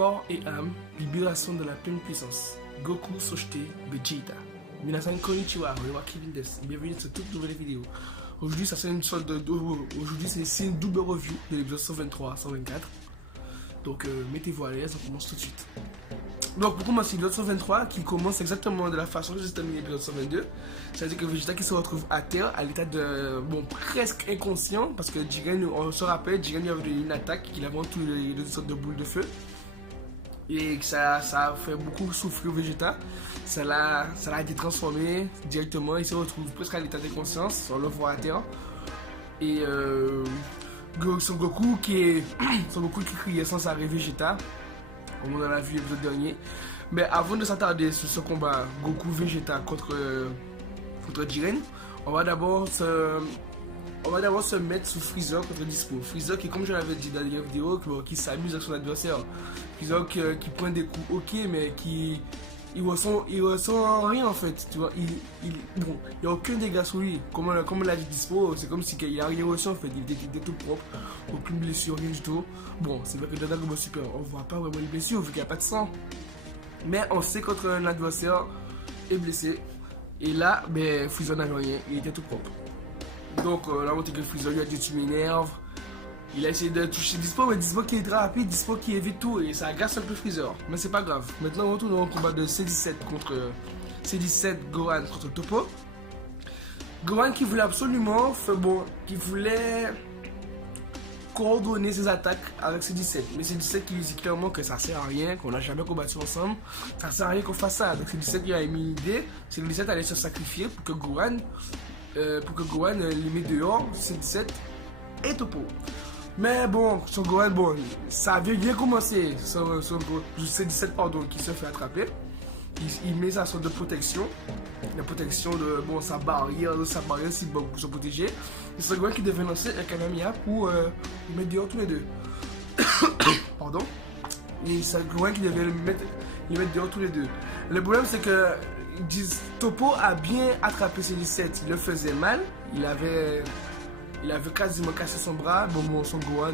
corps et âme, libération de la pleine puissance. Goku Soshite Vegeta. Minasan konnichiwa, Kevin Des. Bienvenue sur toute nouvelle vidéo. Aujourd'hui, ça c'est une sorte de. Aujourd'hui, c'est une double review de l'épisode 123-124. Donc, mettez-vous à l'aise, on commence tout de suite. Donc, pour commencer, l'épisode 123 qui commence exactement de la façon que j'ai terminé l'épisode 122. C'est-à-dire que Vegeta qui se retrouve à terre, à l'état de. Bon, presque inconscient, parce que Jiren, on se rappelle, Jiren lui avait donné une attaque qu'il avait tous les sortes de boules de feu. Et que ça a fait beaucoup souffrir Vegeta. Ça l'a été transformé directement. Il se retrouve presque à l'état de conscience. On le voit à terre. Et Son Goku qui criait sans arrêt Vegeta. Comme on en a vu l'épisode dernier. Mais avant de s'attarder sur ce combat Goku-Vegeta contre Jiren, on va d'abord se mettre sous Freezer contre Dispo. Freezer qui, comme je l'avais dit dans la dernière vidéo, qui s'amuse avec son adversaire. Freezer qui prend des coups ok, mais il ressent rien en fait. Tu vois, il n'y a aucun dégât sur lui. Comme l'a dit Dispo, c'est comme si il n'a rien reçu en fait. Il était tout propre, aucune blessure, rien du tout. Bon, c'est vrai que dans Dragon Ball Super, on voit pas vraiment les blessures vu qu'il n'y a pas de sang. Mais on sait qu'un adversaire est blessé. Et là, Freezer n'avait rien, il était tout propre. Donc là on dit que Freezer lui a dit tu m'énerves. Il a essayé de toucher Dispo, mais Dispo qui est très rapide, Dispo qui évite tout et ça agace un peu Freezer. Mais c'est pas grave. Maintenant on retourne au combat de C17 contre C17 Gohan contre Toppo. Gohan qui voulait absolument qui voulait coordonner ses attaques avec C17. Mais C17 qui lui dit clairement que ça sert à rien, qu'on n'a jamais combattu ensemble, ça sert à rien qu'on fasse ça. Donc C17 qui a émis une idée, c'est que C17 allait se sacrifier pour que Gohan les met dehors, C17 et Toppo. Mais bon, son Gohan, ça avait bien commencé. C17 qui se fait attraper. Il met sa sorte de protection. La protection de sa barrière si pour se protéger. Et c'est Gohan qui devait lancer un Kamehameha pour les mettre dehors tous les deux. Pardon. Et c'est Gohan qui devait les mettre dehors tous les deux. Le problème c'est que Toppo a bien attrapé C17, il le faisait mal, il avait quasiment cassé son bras. Son Gohan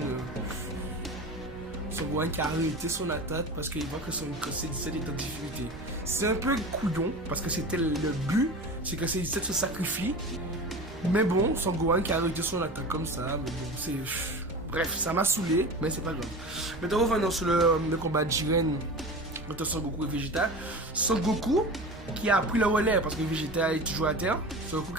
qui a arrêté son attaque parce qu'il voit que C17 est en difficulté. C'est un peu couillon parce que c'était le but, c'est que C17 se sacrifie. Mais bon, son Gohan qui a arrêté son attaque comme ça, bref, ça m'a saoulé, mais c'est pas grave. Maintenant revenons sur le combat de Jiren contre Son Goku et Vegeta. Son Goku qui a pris le relais parce que Vegeta est toujours à terre. Son Goku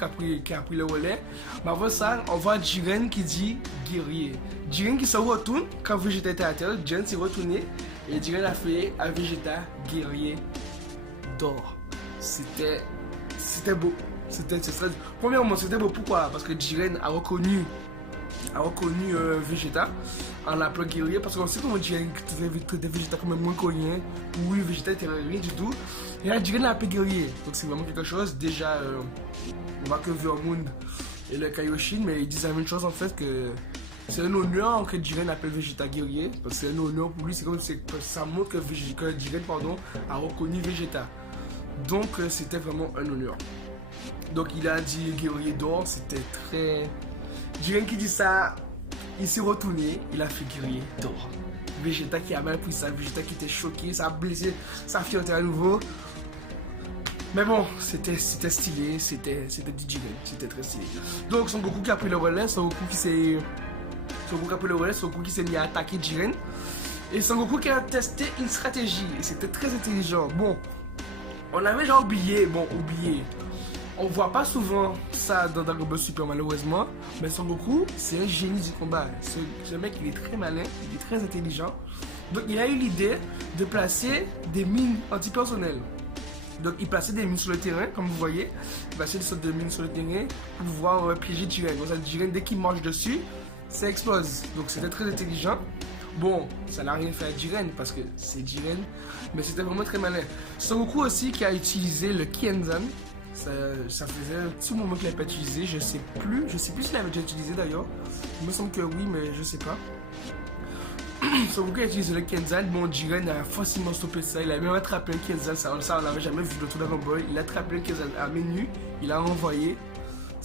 qui a pris le relais. Mais avant ça, on voit Jiren qui dit guerrier. Jiren qui se retourne quand Vegeta était à terre. Jiren s'est retourné et Jiren a fait à Vegeta guerrier d'or. C'était beau. Premièrement, c'était beau. Pourquoi? Parce que Jiren a reconnu Vegeta en l'appelant guerrier, parce qu'on sait comment Jiren traitait Vegeta comme un moins connu. Oui, Vegeta était rien du tout. Et là, Jiren l'a appelé guerrier. Donc c'est vraiment quelque chose. Déjà, on voit que Vermoon et le Kaioshin, mais ils disent la même chose en fait, que c'est un honneur que Jiren appelle Vegeta guerrier. Parce que c'est un honneur pour lui, c'est comme ça montre que Jiren a reconnu Vegeta. Donc c'était vraiment un honneur. Donc il a dit guerrier d'or, c'était très... Jiren qui dit ça, il s'est retourné, il a fait guerrier d'or. Vegeta qui a mal pris ça, Vegeta qui était choqué, ça a blessé sa fierté à nouveau. Mais bon, c'était stylé, c'était du Jiren, c'était très stylé. Donc Son Goku qui a pris le relais, Son Goku qui s'est mis à attaquer Jiren. Et Son Goku qui a testé une stratégie, et c'était très intelligent. Bon, on avait déjà oublié. On voit pas souvent ça dans Dragon Ball Super malheureusement, mais Son Goku c'est un génie du combat. Ce mec il est très malin, il est très intelligent. Donc il a eu l'idée de placer des mines antipersonnelles. Donc il plaçait des mines sur le terrain, comme vous voyez. Il plaçait des sortes de mines sur le terrain pour pouvoir piéger Jiren. Donc Jiren dès qu'il marche dessus, ça explose. Donc c'était très intelligent. Bon, ça n'a rien fait à Jiren parce que c'est Jiren, mais c'était vraiment très malin. Son Goku aussi qui a utilisé le Kienzan. Ça faisait un petit moment qu'il n'avait pas utilisé, je sais plus s'il avait déjà utilisé d'ailleurs. Il me semble que oui, mais je sais pas. Son Goku a utilisé le Kenzan. Bon, Jiren a facilement stoppé ça. Il a même attrapé un Kenzan, ça on l'avait jamais vu dans tout Dragon Ball. Il a attrapé un Kenzan à main nue, il a renvoyé.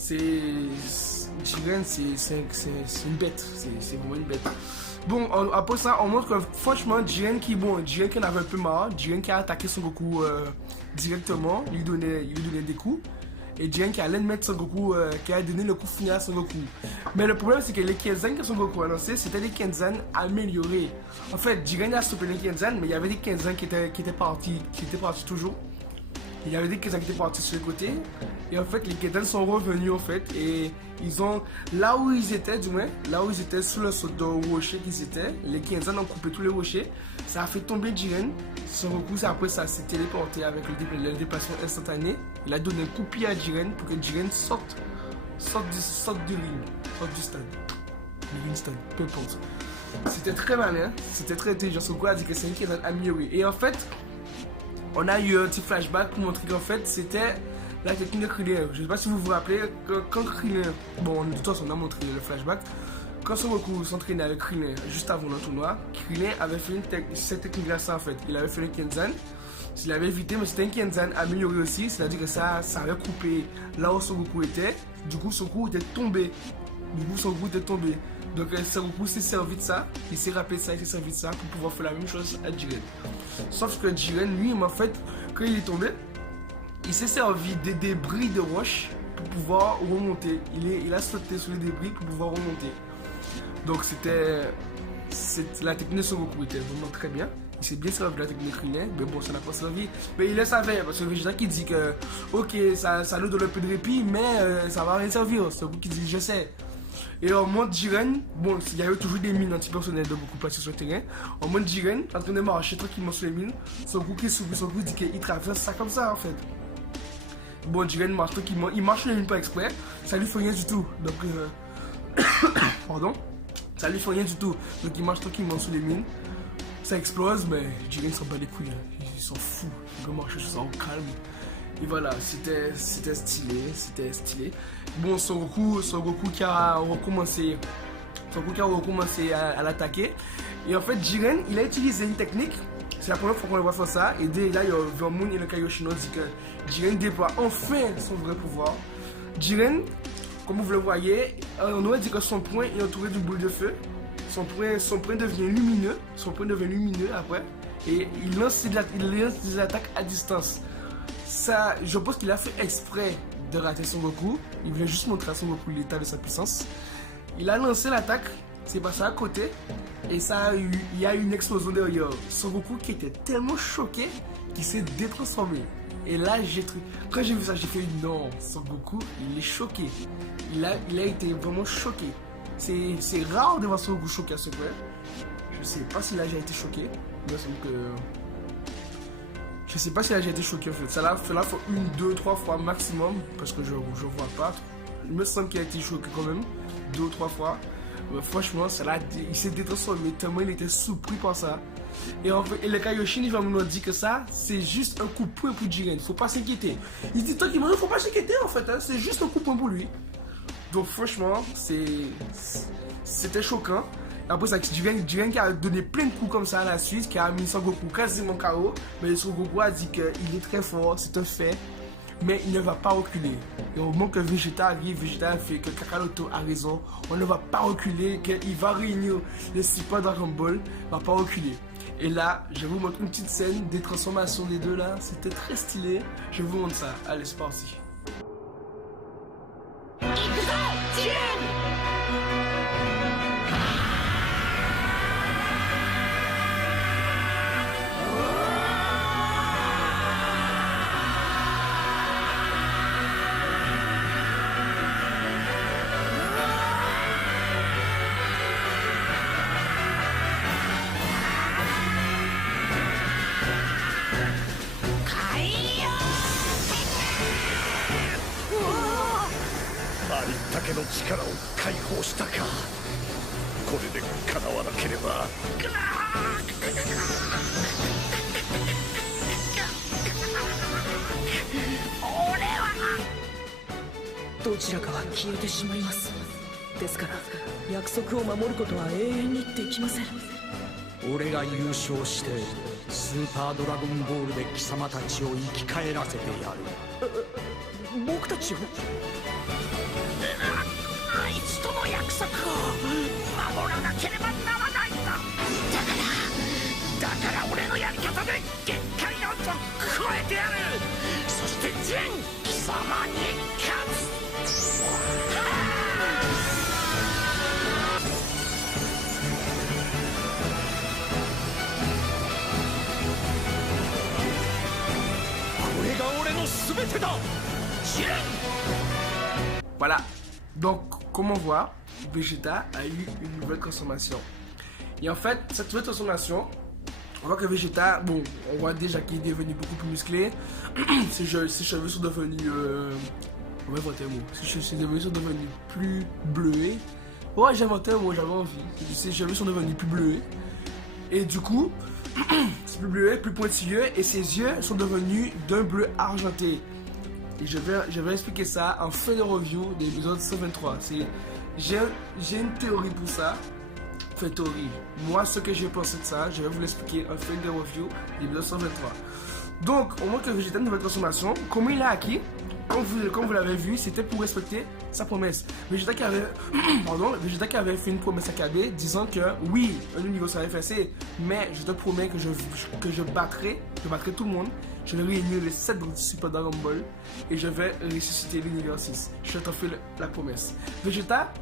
Jiren, c'est une bête. C'est vraiment une bête. Bon, après ça, on montre que franchement, Jiren qui en avait un peu marre. Jiren qui a attaqué Son Goku directement, il lui donnait des coups. Et Jiren qui allait mettre Son Goku, qui a donné le coup final à Son Goku. Mais le problème, c'est que les Kenzan que Son Goku a lancé, c'était des Kenzan améliorés. En fait, Jiren a stoppé les Kenzan, mais il y avait des Kenzan qui étaient partis toujours. Il y avait des Kenzan qui étaient partis sur le côté. Et en fait, les Kenzan sont revenus en fait. Et ils ont, là où ils étaient sous le saut de rocher qu'ils étaient, les Kenzan ont coupé tous les rochers. Ça a fait tomber Jiren. Son Goku, après ça s'est téléporté avec le déplacement instantané. Il a donné un coup de pied à Jiren pour que Jiren sorte du ring, sorte du stade. Du ring stade, peu importe. C'était très malin, c'était très intelligent. Son Goku a dit que c'est une Kenzan améliorée. Et en fait, on a eu un petit flashback pour montrer qu'en fait c'était la technique de Krillin. Je ne sais pas si vous vous rappelez, quand Krillin, bon de toute façon on a montré le flashback, quand Son Goku s'entraînait avec Krillin juste avant le tournoi, Krillin avait fait cette technique là en fait. Il avait fait le Kenzan, il avait évité, mais c'était un Kenzan amélioré aussi, c'est-à-dire que ça avait coupé là où Son Goku était, du coup Son Goku était tombé. Donc Son Goku s'est servi de ça, il s'est rappelé de ça, il s'est servi de ça pour pouvoir faire la même chose à Jiren. Sauf que Jiren, lui, en fait, quand il est tombé, il s'est servi des débris de roche pour pouvoir remonter. Il a sauté sur les débris pour pouvoir remonter. Donc la technique de Son Goku était vraiment très bien. Il s'est bien servi de la technique de Krillin, mais bon, ça n'a pas servi. Mais il le savait, parce que Vegeta qui dit que, ok, ça nous donne un peu de répit, mais ça va rien servir. Son Goku qui dit, je sais. Et on monte Jiren, bon, il y avait toujours des mines antipersonnelles de Goku placées sur le terrain. On monte Jiren, en train de marcher tranquillement sur les mines. Son Goku qui est souris, Son Goku dit qu'il traverse ça comme ça en fait. Bon, Jiren marche tranquillement, il marche sur les mines pas exprès, ça lui fait rien du tout. Donc, pardon, ça lui fait rien du tout. Donc il marche tranquillement sur les mines, ça explose, mais Jiren s'en bat les couilles, il s'en fout, il va marcher sur ça en calme. Et voilà, c'était stylé. Bon, Son Goku qui a recommencé à l'attaquer. Et en fait, Jiren, il a utilisé une technique. C'est la première fois qu'on le voit faire ça. Et dès là, il y a Vermoon et le Kaioshin dit que Jiren déploie enfin son vrai pouvoir. Jiren, comme vous le voyez, on aurait dit que son poing est entouré d'une boule de feu. Son poing devient lumineux. Après. Et il lance des attaques à distance. Ça, je pense qu'il a fait exprès de rater Son Goku. Il voulait juste montrer à Son Goku l'état de sa puissance. Il a lancé l'attaque, c'est passé à côté, et il y a eu une explosion derrière. Son Goku qui était tellement choqué qu'il s'est détransformé. Et là, quand j'ai vu ça, j'ai fait non, Son Goku, il est choqué. Il a été vraiment choqué. C'est rare de voir Son Goku choqué à ce point. Je sais pas s'il a déjà été choqué. Il me semble que... Je sais pas si j'ai été choqué en fait. Ça l'a fait 1, 2, 3 fois maximum. Parce que je vois pas. Il me semble qu'il a été choqué quand même. 2 ou 3 fois. Mais franchement, il s'est détransformé tellement il était surpris par ça. Et le Kaioshin, il va me dire que ça, c'est juste un coup de poing pour Jiren. Faut pas s'inquiéter. Il dit, toi qui faut pas s'inquiéter en fait. Hein. C'est juste un coup de poing pour lui. Donc franchement, c'était choquant. Après ça, Jiren qui a donné plein de coups comme ça à la suite, qui a mis Son Goku quasiment KO. Mais Son Goku a dit qu'il est très fort, c'est un fait. Mais il ne va pas reculer. Et au moment que Vegeta arrive, Vegeta a fait que Kakaroto a raison. On ne va pas reculer, qu'il va réunir les Super Dragon Ball. Il ne va pas reculer. Et là, je vous montre une petite scène des transformations des deux là. C'était très stylé. Je vous montre ça. Allez, c'est parti.の力を解放したか。これで叶わなければ。俺はどちらかは消えてしまいます。ですから約束を守ることは永遠にできません。俺が優勝してスーパードラゴンボールで貴様たちを生き返らせてやる。僕たちを？らなければならないんだ。だから俺のやり方で限界をぶっ超えてやる。そしてジェン貴様に勝つ。これが俺の全てだ。ジェン。 Voilà. Donc, comme on voit, Vegeta a eu une nouvelle transformation. Et en fait, cette nouvelle transformation, on voit que Vegeta, bon, on voit déjà qu'il est devenu beaucoup plus musclé. Ses cheveux sont devenus... on va inventer un mot. Ses cheveux sont devenus plus bleués. Ouais, j'ai inventé un mot, j'avais envie. Ses cheveux sont devenus plus bleués. Et du coup, c'est plus bleué, plus pointilleux. Et ses yeux sont devenus d'un bleu argenté. Et je vais expliquer ça en fin de review de l'épisode 123. J'ai une théorie pour ça. Enfin, théorie. Moi, ce que j'ai pensé de ça, je vais vous l'expliquer en fin de review de l'épisode 123. Donc, on voit que Vegeta a une nouvelle transformation. Comment il a acquis? Comme vous l'avez vu, c'était pour respecter sa promesse. Vegeta qui avait fait une promesse à KB disant que oui, un niveau serait effacé, mais je te promets que je battrai tout le monde. Je vais réunir les 7 Super Dragon Ball et je vais ressusciter l'univers 6. Je t'en fais la promesse. Vegeta,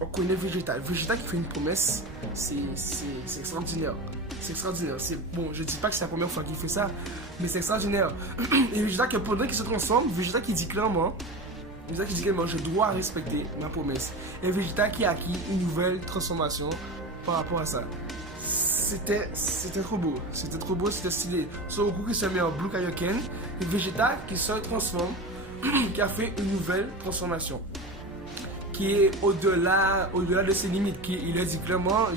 on connaît Vegeta. Vegeta qui fait une promesse, c'est extraordinaire. C'est extraordinaire. Bon, je dis pas que c'est la première fois qu'il fait ça, mais c'est extraordinaire. Et Vegeta, que pendant qu'il se transforme, Vegeta qui dit clairement, je dois respecter ma promesse. Et Vegeta qui a acquis une nouvelle transformation par rapport à ça. C'était trop beau, c'était stylé. Son Goku qui se met en Blue Kaioken et Vegeta qui se transforme, qui a fait une nouvelle transformation qui est au-delà de ses limites. Il a dit clairement,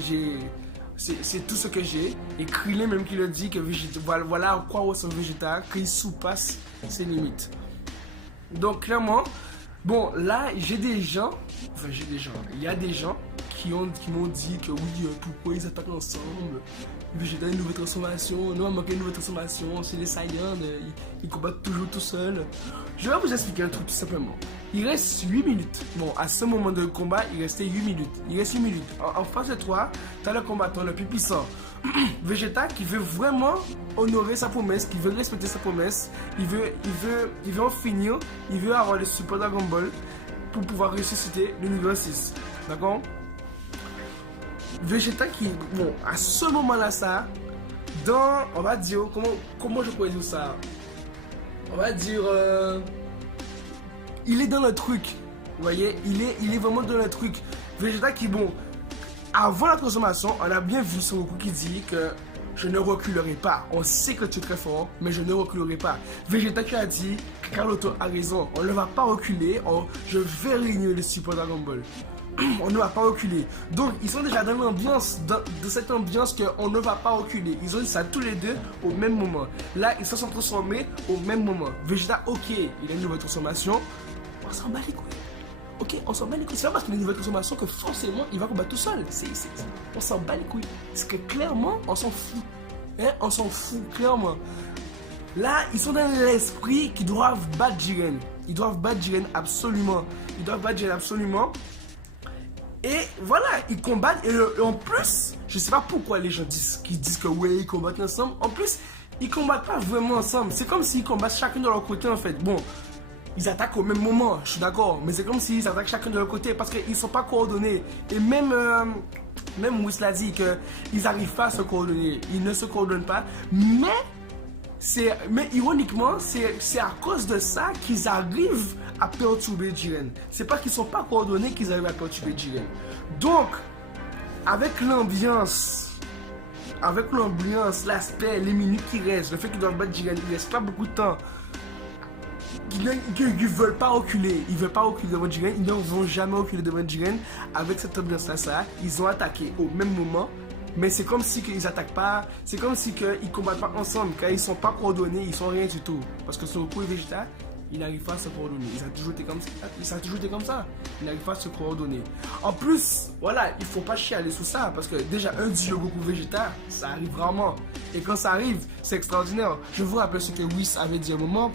c'est tout ce que j'ai. Et Krillin même qui le dit que Vegeta, voilà à quoi ressemble Vegeta, qu'il surpasse ses limites. Donc clairement, bon là il y a des gens qui m'ont dit que oui, pourquoi ils attaquent ensemble. Vegeta a une nouvelle transformation, non, il manque une nouvelle transformation, c'est les Saiyans, ils combattent toujours tout seuls. Je vais vous expliquer un truc tout simplement. Il reste 8 minutes. Bon, à ce moment de combat, il restait 8 minutes. Il reste 8 minutes. En face de toi, tu as le combattant le plus puissant. Vegeta qui veut vraiment honorer sa promesse, qui veut respecter sa promesse. Il veut en finir. Il veut avoir le Super Dragon Ball pour pouvoir ressusciter l'univers 6. D'accord? Vegeta qui, bon, à ce moment-là, ça, on va dire, comment je pourrais dire ça? On va dire, il est dans le truc, vous voyez, il est vraiment dans le truc. Vegeta qui, bon, avant la transformation, on a bien vu Son Goku qui dit que je ne reculerai pas. On sait que tu es très fort, mais je ne reculerai pas. Vegeta qui a dit que Carlotto a raison, on ne va pas reculer, je vais réunir le Super Dragon Ball. On ne va pas reculer. Donc ils sont déjà dans l'ambiance, de cette ambiance qu'on ne va pas reculer. Ils ont dit ça tous les deux au même moment. Là ils se sont transformés au même moment. Vegeta, ok, il a une nouvelle transformation. On s'en bat les couilles. Ok, on s'en bat les couilles. C'est pas parce qu'il a une nouvelle transformation que forcément il va combattre tout seul. On s'en bat les couilles. C'est que clairement on s'en fout. Hein? On s'en fout clairement. Là ils sont dans l'esprit qu'ils doivent battre Jiren. Ils doivent battre Jiren absolument. Et voilà, ils combattent. Et en plus, je sais pas pourquoi les gens disent que ouais, ils combattent ensemble. En plus, ils combattent pas vraiment ensemble. C'est comme s'ils combattent chacun de leur côté en fait. Bon, ils attaquent au même moment, je suis d'accord. Mais c'est comme s'ils attaquent chacun de leur côté parce qu'ils sont pas coordonnés. Et même Whis l'a dit qu'ils n'arrivent pas à se coordonner. Ils ne se coordonnent pas. Mais ironiquement, c'est à cause de ça qu'ils arrivent à perturber Jiren. C'est pas qu'ils sont pas coordonnés qu'ils arrivent à perturber Jiren. Donc, avec l'ambiance, l'aspect, les minutes qui restent, le fait qu'ils doivent battre Jiren, il reste pas beaucoup de temps. Qu'ils veulent pas reculer. Ils veulent pas reculer devant Jiren. Ils ne vont jamais reculer devant Jiren. Avec cette ambiance-là, ils ont attaqué au même moment. Mais c'est comme si ils attaquent pas, c'est comme si ils combattent pas ensemble, car ils sont pas coordonnés, ils sont rien du tout. Parce que Son Goku et Vegeta, ils n'arrivent pas à se coordonner. Ils ont toujours été comme ça. Ils n'arrivent pas à se coordonner. En plus, voilà, il faut pas chialer sur ça, parce que déjà un duo Goku Vegeta, ça arrive rarement. Et quand ça arrive, c'est extraordinaire. Je vous rappelle ce que Whis avait dit à un moment.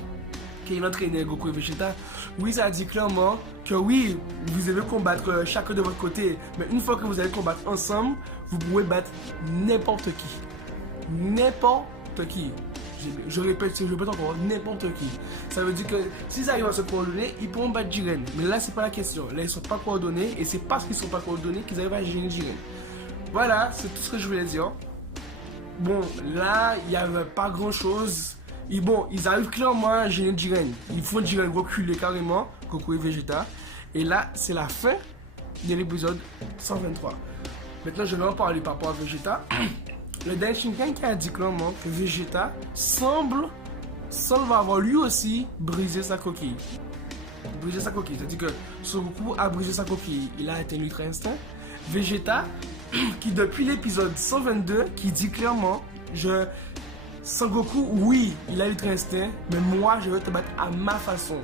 quand il entraînait Goku et Vegeta, oui, ça dit clairement que oui, vous devez combattre chacun de votre côté, mais une fois que vous allez combattre ensemble, vous pouvez battre n'importe qui. N'importe qui. Je répète encore, n'importe qui. Ça veut dire que s'ils arrivent à se coordonner, ils pourront battre Jiren. Mais là, c'est pas la question. Là, ils sont pas coordonnés, et c'est parce qu'ils sont pas coordonnés qu'ils arrivent à gêner Jiren. Voilà, c'est tout ce que je voulais dire. Bon, là, il n'y avait pas grand chose. Et bon, ils arrivent clairement à gêner Jiren. Ils font Jiren reculer carrément, Goku et Vegeta. Et là, c'est la fin de l'épisode 123. Maintenant, je vais en parler par rapport à Vegeta. Le Daishinkan qui a dit clairement que Vegeta semble avoir lui aussi brisé sa coquille. Briser sa coquille, c'est-à-dire que Son Goku a brisé sa coquille. Il a atteint l'Ultra Instinct. Vegeta, qui depuis l'épisode 122, qui dit clairement, Son Goku, oui, il a l'Ultra Instinct, mais moi, je vais te battre à ma façon.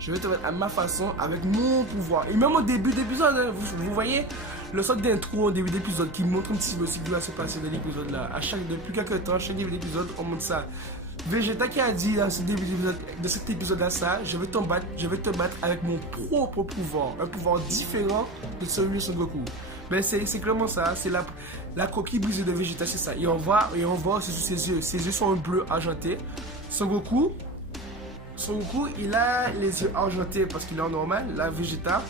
Je vais te battre à ma façon, avec mon pouvoir. Et même au début d'épisode, hein, vous voyez le sort d'intro au début d'épisode qui montre un petit peu ce qui va se passer dans l'épisode là. Depuis quelques temps, chaque début d'épisode, on montre ça. Vegeta qui a dit dans cet épisode là ça, je vais te battre avec mon propre pouvoir. Un pouvoir différent de celui de Son Goku. Ben c'est clairement ça, c'est la coquille brisée de Vegeta, c'est ça. Et on voit aussi sur ses yeux. Ses yeux sont un bleu argenté. Son Goku, il a les yeux argentés parce qu'il est en normal. La Vegeta,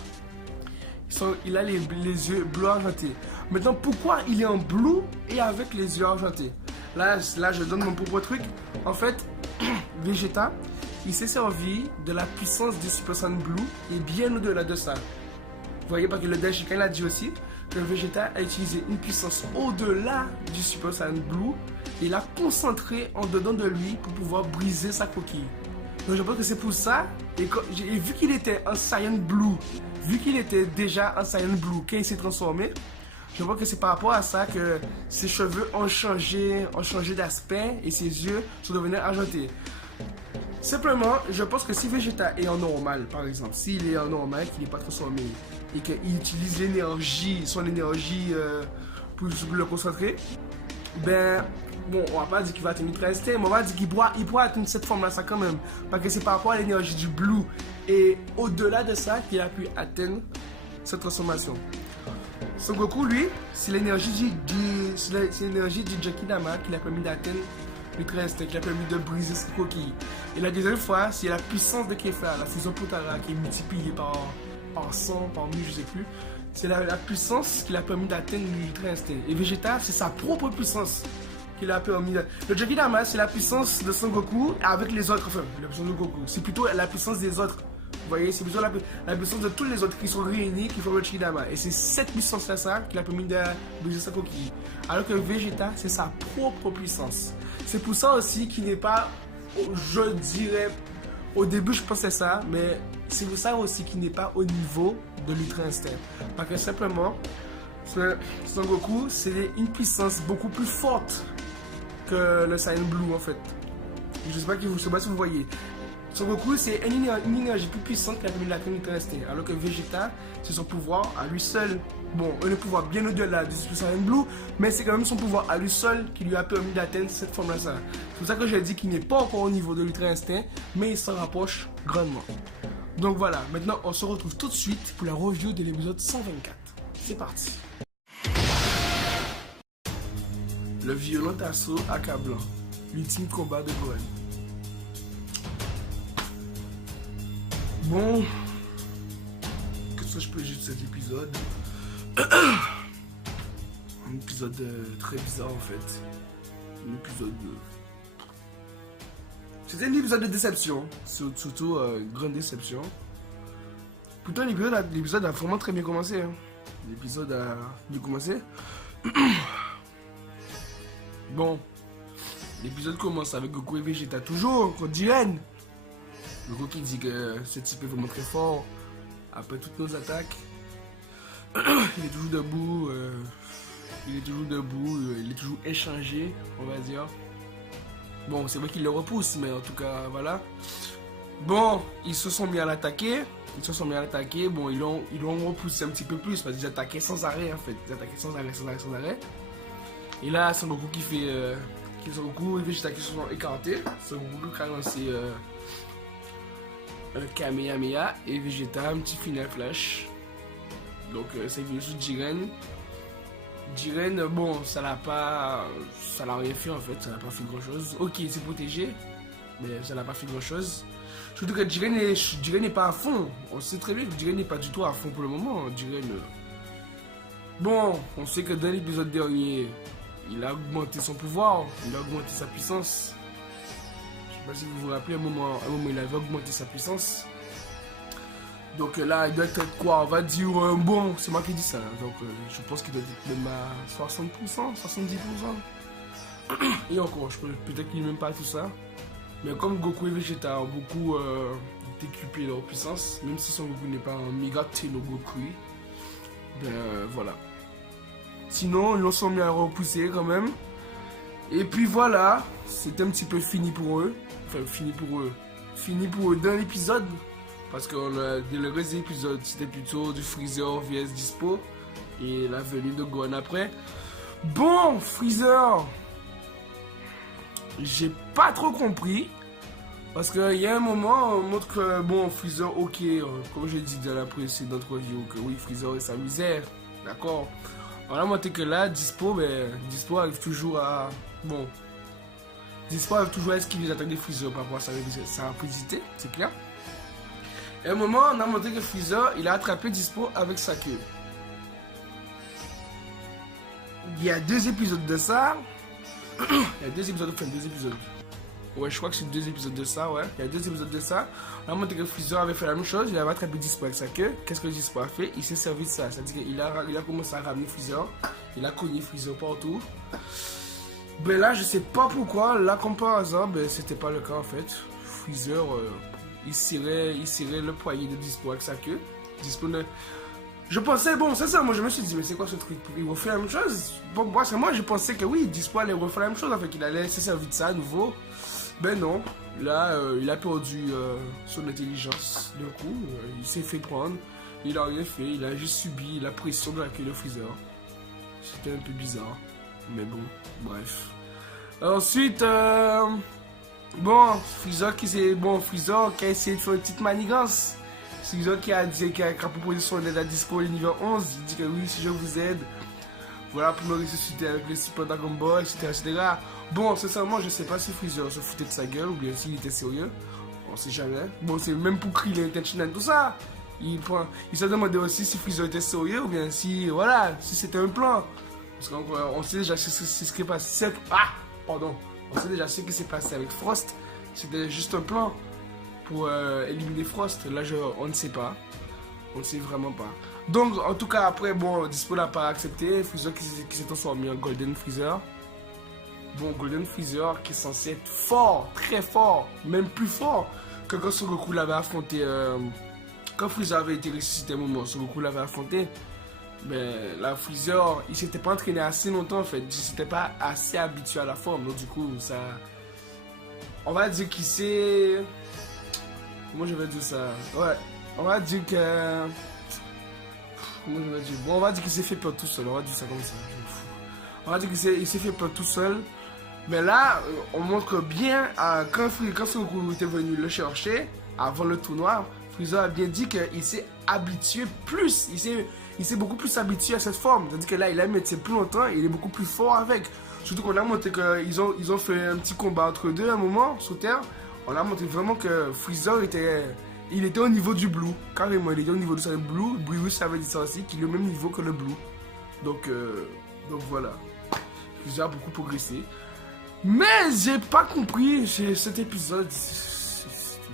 il a les yeux bleus argentés. Maintenant, pourquoi il est en bleu et avec les yeux argentés? Là, je donne mon propre truc. En fait, Vegeta, il s'est servi de la puissance du Super Saiyan Blue et bien au-delà de ça. Vous voyez, parce que le Daishinkan l'a dit aussi que Vegeta a utilisé une puissance au-delà du Super Saiyan Blue et l'a concentré en dedans de lui pour pouvoir briser sa coquille. Donc je pense que c'est pour ça, et vu qu'il était un Saiyan Blue, vu qu'il était déjà un Saiyan Blue quand il s'est transformé, je pense que c'est par rapport à ça que ses cheveux ont changé d'aspect et ses yeux sont devenus argentés. Simplement, je pense que si Vegeta est en normal, par exemple, s'il est en normal, qu'il n'est pas transformé et qu'il utilise son énergie pour le concentrer, ben, bon, on va pas dire qu'il va atteindre l'Ultra Instinct, mais on va dire qu'il pourra atteindre cette forme-là, ça quand même. Parce que c'est par rapport à l'énergie du Blue et au-delà de ça qu'il a pu atteindre cette transformation. Son Goku, lui, c'est l'énergie du Genkidama qui l'a permis d'atteindre l'Ultra Instinct, qui l'a permis de briser cette coquille. Et la deuxième fois, c'est la puissance de Kefla, la fusion Potara, qui est multipliée par 100, par 1000, je sais plus. C'est la puissance qui l'a permis d'atteindre l'Ultra Instinct. Et Vegeta, c'est sa propre puissance qui l'a permis. Le Genkidama, c'est la puissance de Son Goku avec les autres. Enfin, la puissance de Goku. C'est plutôt la puissance des autres. Vous voyez, c'est plutôt la puissance de tous les autres qui sont réunis qui font le Genkidama. Et c'est cette puissance-là, ça, qui l'a permis de briser sa coquille. Alors que Vegeta, c'est sa propre puissance. C'est pour ça aussi qu'il n'est pas, je dirais, au début je pensais ça, mais c'est pour ça aussi qu'il n'est pas au niveau de l'Ultra Instinct. Parce que simplement, Son Goku, c'est une puissance beaucoup plus forte que le Saiyan Blue en fait. Je sais pas si vous voyez. Son Goku, c'est une énergie plus puissante qui a permis d'atteindre l'Ultra Instinct. Alors que Vegeta, c'est son pouvoir à lui seul. Bon, un pouvoir bien au-delà du Super Saiyan Blue, mais c'est quand même son pouvoir à lui seul qui lui a permis d'atteindre cette forme-là. C'est pour ça que j'ai dit qu'il n'est pas encore au niveau de l'Ultra Instinct, mais il s'en rapproche grandement. Donc voilà, maintenant on se retrouve tout de suite pour la review de l'épisode 124. C'est parti. Le violent assaut accablant. L'ultime combat de Gohan. Bon, qu'est-ce que je peux dire de cet épisode? Un épisode très bizarre en fait. Un épisode C'était un épisode de déception, surtout grande déception. Pourtant l'épisode a vraiment très bien commencé. Hein. L'épisode a bien commencé. Bon, l'épisode commence avec Goku et Vegeta toujours contre Jiren. Goku qui dit que ce type est vraiment très fort après toutes nos attaques. Il est toujours debout, il est toujours échangé, on va dire. Bon, c'est vrai qu'il le repousse, mais en tout cas, voilà. Bon, ils se sont mis à l'attaquer. Bon, ils l'ont repoussé un petit peu plus, parce qu'ils attaquaient sans arrêt, en fait. Ils attaquaient sans arrêt. Et là, Son Goku qui fait... Son Goku et Vegeta qui se sont écartés. Son Goku qui a lancé un Kamehameha et Vegeta, un petit final flash. Donc c'est venu sous Jiren. Jiren, bon, ça l'a rien fait en fait, ça n'a pas fait grand chose. Ok, il s'est protégé, mais ça n'a pas fait grand chose. Surtout que Jiren n'est pas à fond. On sait très bien que Jiren n'est pas du tout à fond pour le moment. Jiren, bon, on sait que dans l'épisode dernier, il a augmenté son pouvoir, il a augmenté sa puissance. Je sais pas si vous vous rappelez, à un moment il avait augmenté sa puissance. Donc là, il doit être quoi? On va dire, bon, c'est moi qui dis ça. Donc je pense qu'il doit être même à 60%, 70%. Et encore, peut-être qu'il n'est même pas tout ça. Mais comme Goku et Vegeta ont beaucoup décuplé leur puissance, même si son Goku n'est pas un méga Goku, ben voilà. Sinon, ils sont mis à repousser quand même. Et puis voilà, c'était un petit peu fini pour eux. Enfin, fini pour eux dans l'épisode. Parce que le reste des épisodes, c'était plutôt du Freezer vs Dispo. Et la venue de Gohan après. Bon, Freezer, j'ai pas trop compris. Parce qu'il y a un moment, on montre que, bon, Freezer, ok, comme j'ai dit dans la précédente review, que oui, Freezer est sa misère. D'accord. On a montré que là, Dispo arrive toujours à. Bon. Dispo arrive toujours à esquiver les attaques de Freezer par rapport à sa rapidité, c'est clair. Et à un moment, on a montré que Freezer, il a attrapé Dispo avec sa queue. Il y a 2 épisodes de ça. Il y a 2 épisodes, enfin 2 épisodes. Ouais, je crois que c'est 2 épisodes de ça, ouais. Il y a 2 épisodes de ça. On a montré que Freezer avait fait la même chose. Il avait attrapé Dispo avec sa queue. Qu'est-ce que Dispo a fait? Il s'est servi de ça. C'est-à-dire qu'il a commencé à ramener Freezer. Il a cogné Freezer partout. Ben là, je sais pas pourquoi. Là, comme par hasard, ben c'était pas le cas en fait. Freezer, il cirait le poignet de Dispo avec sa queue. Dispo ne... Je pensais, bon, c'est ça, moi je me suis dit, mais c'est quoi ce truc? Il refait la même chose? Bon, moi je pensais que oui, Dispo allait refaire la même chose, en fait, qu'il allait se servir de ça à nouveau. Ben non, là, il a perdu son intelligence d'un coup, il s'est fait prendre, il a rien fait, il a juste subi la pression de la queue de Freezer. C'était un peu bizarre, mais bon, bref. Ensuite, bon, Freezer qui a essayé de faire une petite manigance. Freezer qui a proposé son aide à Dispo au niveau 11, il dit que oui, si je vous aide, voilà, pour me ressusciter avec le Super Dragon Ball, etc. Bon, sincèrement, je sais pas si Freezer se foutait de sa gueule ou bien s'il était sérieux. On sait jamais. Bon, c'est même pour Krillin Intentional, tout ça. Il se demandait aussi si Freezer était sérieux ou bien si, voilà, si c'était un plan. Parce qu'on sait déjà ce qui est passé. On sait déjà ce qui s'est passé avec Frost. C'était juste un plan pour éliminer Frost. Là, on ne sait pas. On ne sait vraiment pas. Donc, en tout cas, après, bon, Dispo l'a pas accepté. Freezer qui s'est transformé en Golden Freezer. Bon, Golden Freezer qui est censé être fort, très fort, même plus fort que quand Son Goku l'avait affronté. Quand Freezer avait été ressuscité à un moment, Son Goku l'avait affronté. Mais là, Freezer, il s'était pas entraîné assez longtemps en fait. Il s'était pas assez habitué à la forme. Donc, du coup, ça. On va dire qu'il s'est. Comment je vais dire ça? Ouais, on va dire que. Comment je vais dire? Bon, on va dire qu'il s'est fait peur tout seul. On va dire ça comme ça. Je m'en fous. On va dire qu'il s'est fait peur tout seul. Mais là, on montre bien quand Son Goku était venu le chercher avant le tournoi, Freezer a bien dit qu'il s'est habitué plus. Il s'est beaucoup plus habitué à cette forme. Tandis que là, il a mis plus longtemps et il est beaucoup plus fort avec. Surtout qu'on a montré qu'ils ont fait un petit combat entre deux à un moment sur Terre. On a montré vraiment que Freezer était au niveau du Blue. Carrément, il était au niveau de ça. Le Blue, Blue, ça veut dire ça aussi, qu'il est au même niveau que le Blue. Donc voilà. Freezer a beaucoup progressé. Mais j'ai pas compris cet épisode. C'est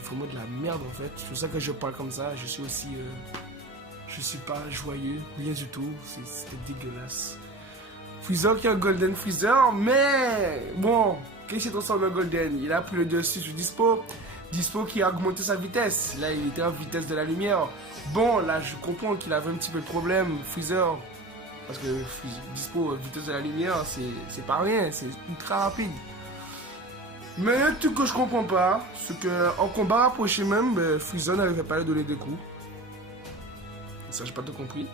vraiment de la merde en fait. C'est pour ça que je parle comme ça. Je suis aussi. Je suis pas joyeux, rien du tout. C'était dégueulasse. Freezer qui est un Golden Freezer, mais bon, qu'est-ce qu'il transforme en Golden? Il a pris le dessus sur Dispo. Dispo qui a augmenté sa vitesse. Là, il était en vitesse de la lumière. Bon, là, je comprends qu'il avait un petit peu de problème, Freezer. Parce que Dispo, vitesse de la lumière, c'est pas rien, c'est ultra rapide. Mais un truc que je comprends pas, c'est qu'en combat rapproché même, Freezer n'arrivait pas à lui donner des coups. Ça, j'ai pas tout compris.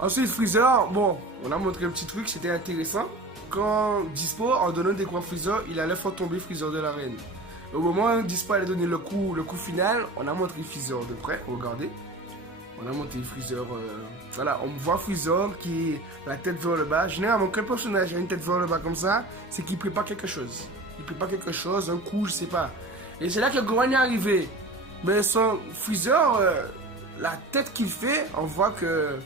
Ensuite, Freezer, bon, on a montré un petit truc, c'était intéressant. Quand Dispo, en donnant des coups à Freezer, il allait faire tomber Freezer de l'arène. Au moment où Dispo allait donner le coup final, on a montré Freezer de près, regardez. On a monté Freezer, voilà, on voit Freezer qui a la tête vers le bas. Généralement, quand un personnage a une tête vers le bas comme ça, c'est qu'il prépare quelque chose. Il prépare quelque chose, un coup, je sais pas. Et c'est là que Gohan est arrivé. Mais son Freezer, la tête qu'il fait, on voit que,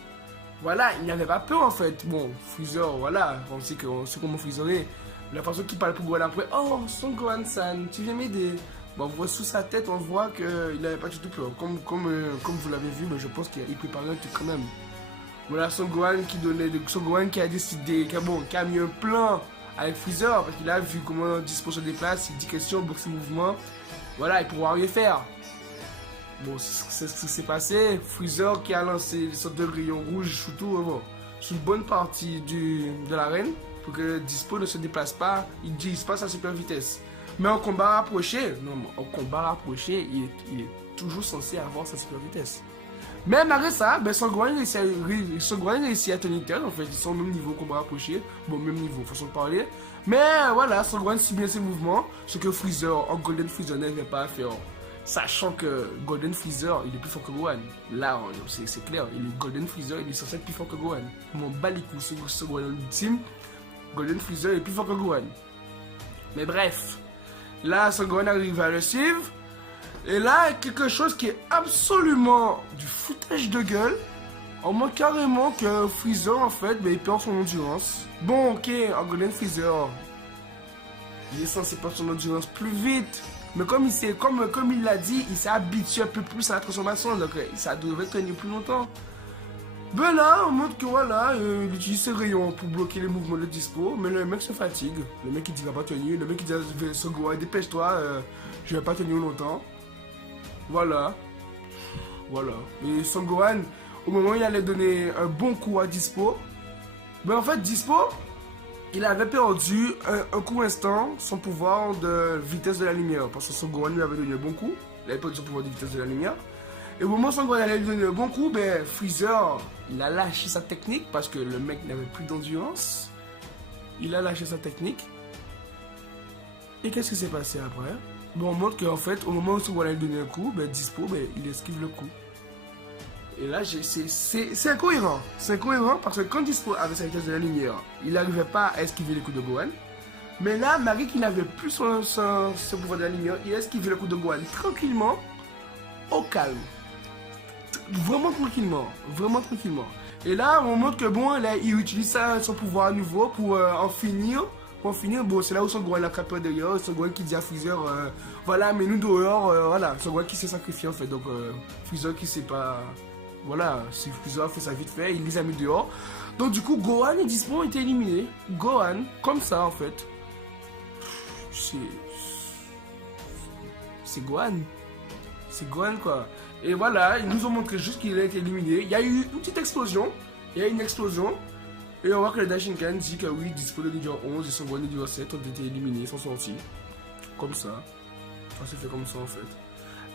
voilà, il n'avait pas peur en fait. Bon, Freezer, voilà, on sait comment Freezer est. La façon qu'il parle pour Gohan après, oh, son Gohan-san, tu viens m'aider. Bon, on voit sous sa tête, on voit qu'il n'avait pas du tout peur. Comme vous l'avez vu, mais je pense qu'il préparait un truc quand même. Voilà, Son Gohan qui a décidé, qui a mis un plan avec Freezer, parce qu'il a vu comment Dispo se déplace, il dit question, boxe ses mouvements. Voilà, il pourra rien faire. Bon, c'est ce qui s'est passé. Freezer qui a lancé une sorte de rayon rouge surtout sur une bonne partie de l'arène pour que Dispo ne se déplace pas, il passe à super vitesse. Mais en combat rapproché, il est toujours censé avoir sa super vitesse. Mais malgré ça, Son Gohan réussit à tenir tête, en fait, ils sont au même niveau au combat rapproché, bon, même niveau, façon de parler. Mais voilà, Son Gohan suit bien ses mouvements, ce que Freezer, en Golden Freezer, n'avait pas à faire. Sachant que Golden Freezer, il est plus fort que Gohan. Là, c'est clair, Golden Freezer, il est censé être plus fort que Gohan. On m'en bat les coups, ce Gohan ultime, Golden Freezer est plus fort que Gohan. Mais bref. Là, Son Gohan arrive à le suivre. Et là, quelque chose qui est absolument du foutage de gueule. On montre carrément que Freezer, en fait, il perd son endurance. Bon, ok, en Golden Freezer, il est censé perdre son endurance plus vite. Mais comme il l'a dit, il s'est habitué un peu plus à la transformation. Donc, ça devrait tenir plus longtemps. Ben là, on montre que voilà, il utilise ses rayons pour bloquer les mouvements de Dispo, mais le mec se fatigue. Le mec il dit qu'il va pas tenir, le mec il dit Son Gohan, dépêche-toi, je vais pas tenir longtemps. Voilà. Et Son Gohan, au moment où il allait donner un bon coup à Dispo, ben en fait Dispo, il avait perdu un coup instant son pouvoir de vitesse de la lumière. Parce que Son Gohan lui avait donné un bon coup, il avait perdu son pouvoir de vitesse de la lumière. Et au moment où Son Gohan allait lui donner un bon coup, ben Freezer, il a lâché sa technique parce que le mec n'avait plus d'endurance. Il a lâché sa technique. Et qu'est-ce qui s'est passé après? Bon, on montre qu'en fait, au moment où Son Gohan allait lui donner un coup, ben Dispo, il esquive le coup. Et là, c'est incohérent. C'est incohérent parce que quand Dispo avait sa vitesse de la lumière, il n'arrivait pas à esquiver les coups de Gohan. Mais là, Marie qui n'avait plus son pouvoir de la lumière, il a esquivé le coup de Gohan tranquillement, au calme. Vraiment tranquillement. Et là, on montre que bon, là, il utilise son pouvoir à nouveau pour en finir. Bon, c'est là où Son Gohan l'a capé derrière. Son Gohan qui dit à Freezer, voilà, mais nous dehors, voilà. Son Gohan qui s'est sacrifié en fait. Donc, Freezer qui sait pas. Voilà, si Freezer fait ça vite fait, il les a mis dehors. Donc, du coup, Gohan et Dispo ont été éliminés. Gohan, comme ça en fait. C'est Gohan. C'est Gohan quoi. Et voilà, ils nous ont montré juste qu'il a été éliminé. Il y a eu une petite explosion. Et on voit que le Daishinkan dit que oui, Dispo de Leader 11 et Son Gohan de Leader 7 ont été éliminés, ils sont sortis. Comme ça. Ça s'est fait comme ça en fait.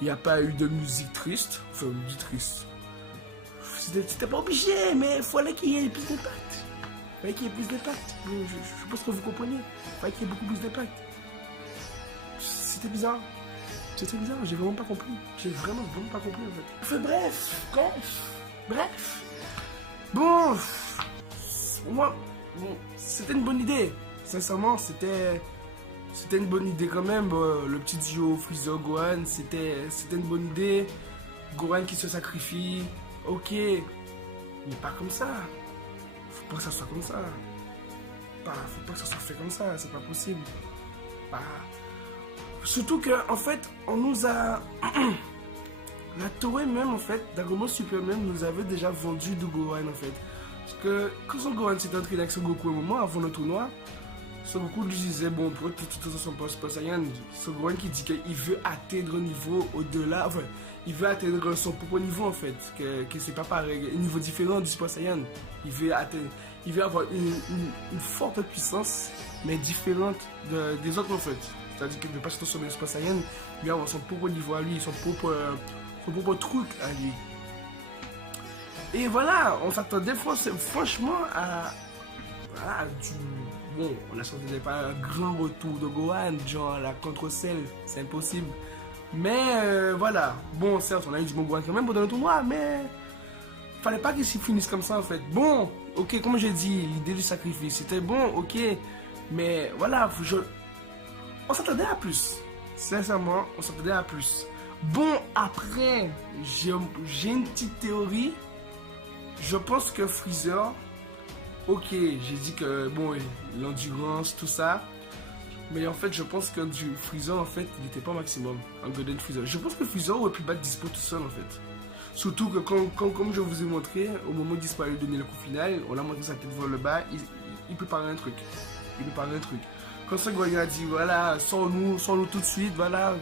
Il n'y a pas eu de musique triste. Enfin, musique triste. C'était pas obligé, mais il fallait qu'il y ait plus d'impact. Je pense que vous comprenez. Il fallait qu'il y ait beaucoup plus d'impact. C'était bizarre, j'ai vraiment pas compris. En fait. Enfin, bref. Bon, c'était une bonne idée. Sincèrement, c'était une bonne idée quand même. Le petit duo Freezer Gohan, c'était une bonne idée. Gohan qui se sacrifie. Ok, mais pas comme ça. Faut pas que ça soit comme ça. Faut pas que ça soit fait comme ça, c'est pas possible. Surtout que, en fait, on nous a... La Toei même, en fait, Dragon Ball Super même, nous avait déjà vendu du Gohan, en fait. Parce que quand Son Gohan s'est entraîné avec Son Goku un moment, avant le tournoi, Son Goku lui disait, bon, pour tout son Super Saiyan, Son Gohan qui dit qu'il veut atteindre un niveau au-delà, enfin, il veut atteindre son propre niveau, en fait, que c'est pas pareil, un niveau différent du Super Saiyan. Il veut avoir une forte puissance, mais différente des autres, en fait. C'est-à-dire qu'il ne veut pas se transformer en Super Saiyan, il veut avoir son propre niveau à lui, son propre truc à lui. Et voilà, on s'attendait franchement à bon, on n'attendait pas un grand retour de Gohan, genre la contre Cell, c'est impossible. Mais voilà, bon, certes, on a eu du bon Gohan quand même pendant le tournoi, mais fallait pas qu'il s'y finisse comme ça en fait. Bon, ok, comme j'ai dit, l'idée du sacrifice, c'était bon, ok, mais voilà, on s'attendait à plus. Sincèrement, on s'attendait à plus. Bon, après, j'ai une petite théorie. Je pense que Freezer, ok, j'ai dit que, bon, l'endurance, tout ça. Mais en fait, je pense que du Freezer, en fait, il n'était pas au maximum. Un Golden Freezer. Je pense que Freezer aurait pu battre Dispo tout seul, en fait. Surtout que, comme je vous ai montré, au moment où Dispo a eu donné le coup final, on a montré sa tête vers le bas, il préparait un truc. Quand Son Gohan a dit, voilà, sors-nous tout de suite, voilà,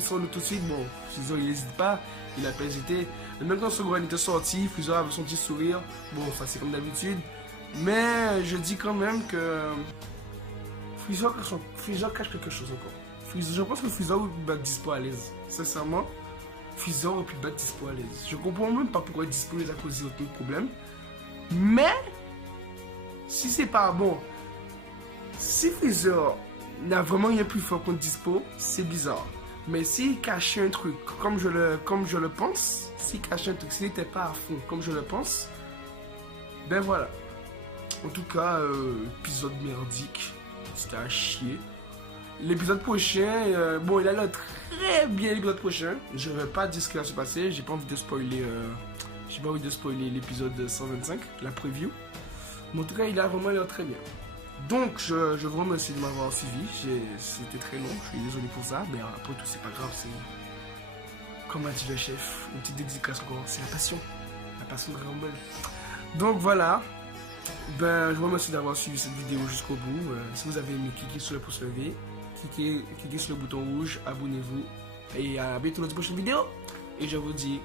sors-nous tout de suite, bon, Freezer, il n'hésite pas, il a pas hésité. Et même quand Son Gohan était sorti, Freezer avait son petit sourire, bon, ça c'est comme d'habitude. Mais je dis quand même que Freezer cache quelque chose encore. Je pense que Freezer aurait pu battre Dispo à l'aise. Sincèrement, Freezer aurait pu battre Dispo à l'aise. Je comprends même pas pourquoi Dispo les a causé autant de problèmes. Mais, si c'est pas bon, si Freezer n'a vraiment rien plus fort contre Dispo, c'est bizarre. Mais s'il cachait un truc comme je le pense, s'il cachait un truc, s'il n'était pas à fond comme je le pense, ben voilà. En tout cas, épisode merdique. C'était à chier. L'épisode prochain, bon, il a l'air très bien l'épisode prochain. Je vais pas dire ce qui va se passer. J'ai pas envie de spoiler. J'ai pas envie de spoiler l'épisode 125, la preview. Mais en tout cas, il a vraiment l'air très bien. Donc, je vous remercie de m'avoir suivi. C'était très long. Je suis désolé pour ça, mais après tout, c'est pas grave. C'est comme a dit le chef, une petite dédicace encore. C'est la passion de Dragon Ball. Donc voilà. Ben, je vous remercie d'avoir suivi cette vidéo jusqu'au bout. Si vous avez aimé, cliquez sur le pouce levé, cliquez sur le bouton rouge, abonnez-vous et à bientôt dans une prochaine vidéo. Et je vous dis